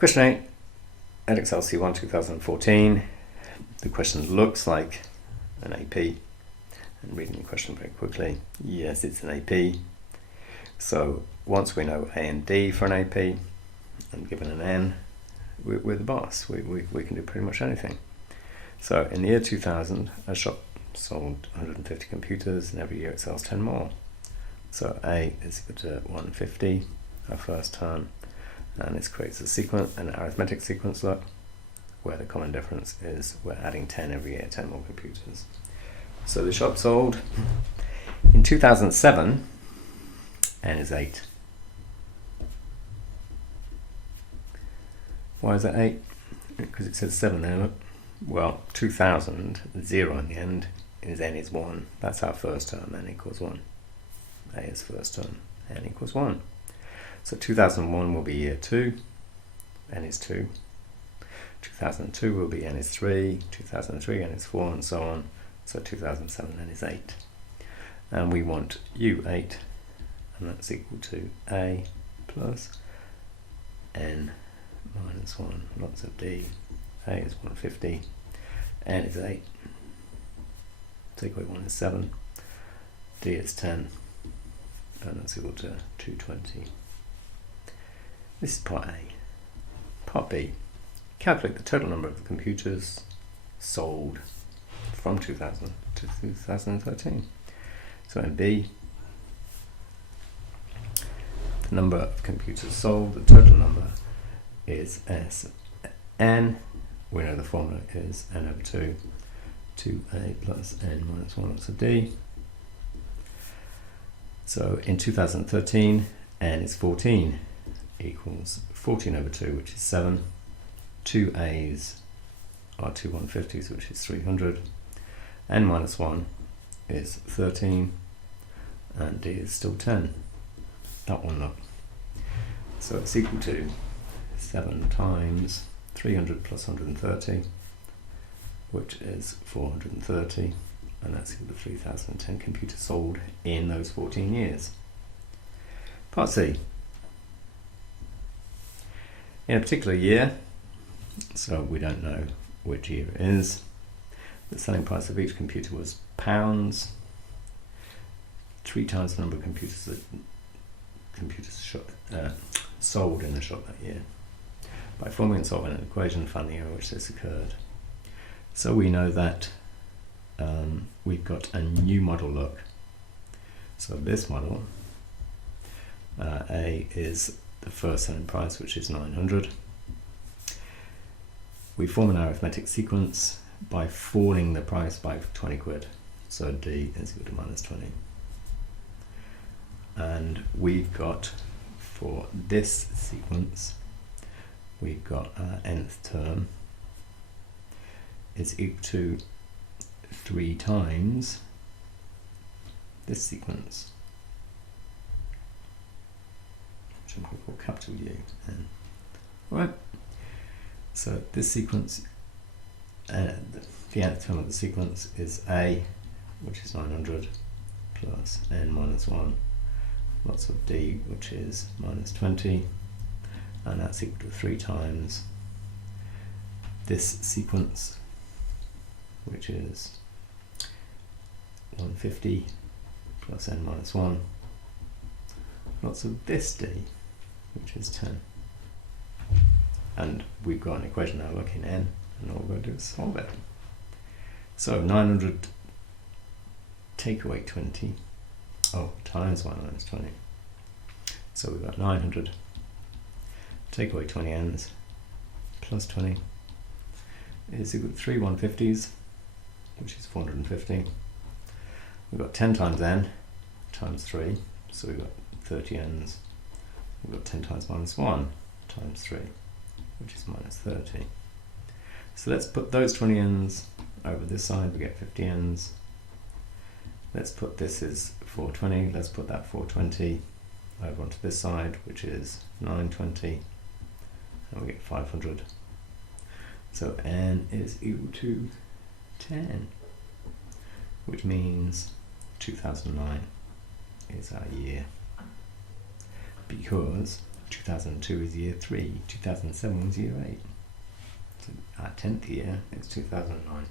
Question 8, Edexcel C1 2014. The question looks like an AP. I'm reading the question very quickly. Yes, it's an AP. So once we know A and D for an AP, and given an N, we're the boss. We can do pretty much anything. So in the year 2000, a shop sold 150 computers, and every year it sells 10 more. So A is equal to 150, our first term, and this creates a sequence, an arithmetic sequence look, where the common difference is we're adding 10 every year, 10 more computers. So the shop sold in 2007, N is 8. Why is that 8? Because it says 7 there, look. Well, 2000, 0 in the end, is N is 1. That's our first term, N equals 1. A is first term, N equals 1. So 2001 will be year 2, N is 2. 2002 will be N is 3, 2003 N is 4, and so on. So 2007 N is 8. And we want U8, and that's equal to A plus N minus 1, lots of D. A is 150, N is 8, take away 1 is 7, D is 10, and that's equal to 220. This is part A. Part B. Calculate the total number of computers sold from 2000 to 2013. So in B, the number of computers sold, the total number is Sn. We know the formula is N over 2, 2A plus N minus 1 lots of D. So in 2013, N is 14, equals 14 over 2, which is 7. 2 A's are 2 150s, which is 300. N minus 1 is 13, and D is still 10. That one, look. So it's equal to 7 times 300 plus 130, which is 430, and that's equal to 3,010 computers sold in those 14 years. Part C. In a particular year, so we don't know which year it is, the selling price of each computer was £, 3 times the number of computers sold in the shop that year. By forming and solving an equation, find the year in which this occurred. So we know that we've got a new model look. So this model, A is the first selling price, which is 900. We form an arithmetic sequence by falling the price by 20 quid. So D is equal to minus 20. And we've got, for this sequence, we've got our nth term is equal to 3 times this sequence, which I'm going to call capital U. Alright, so this sequence, the nth term of the sequence is A, which is 900, plus N minus 1, lots of D, which is minus 20, and that's equal to 3 times this sequence, which is 150 plus N minus 1, lots of this D, which is 10. And we've got an equation now looking N, and all we're going to do is solve it. So 900 take away 20, times 1 minus 20. So we've got 900 take away 20 n's plus 20 is equal to 3 150s, which is 450. We've got 10 times n times 3, so we've got 30 n's. We've got 10 times minus 1 times 3, which is minus 30. So let's put those 20 n's over this side, we get 50 n's. Let's put this as 420, let's put that 420 over onto this side, which is 920, and we get 500. So n is equal to 10, which means 2009 is our year, because 2002 is year 3, 2007 was year 8. So our 10th year is 2009.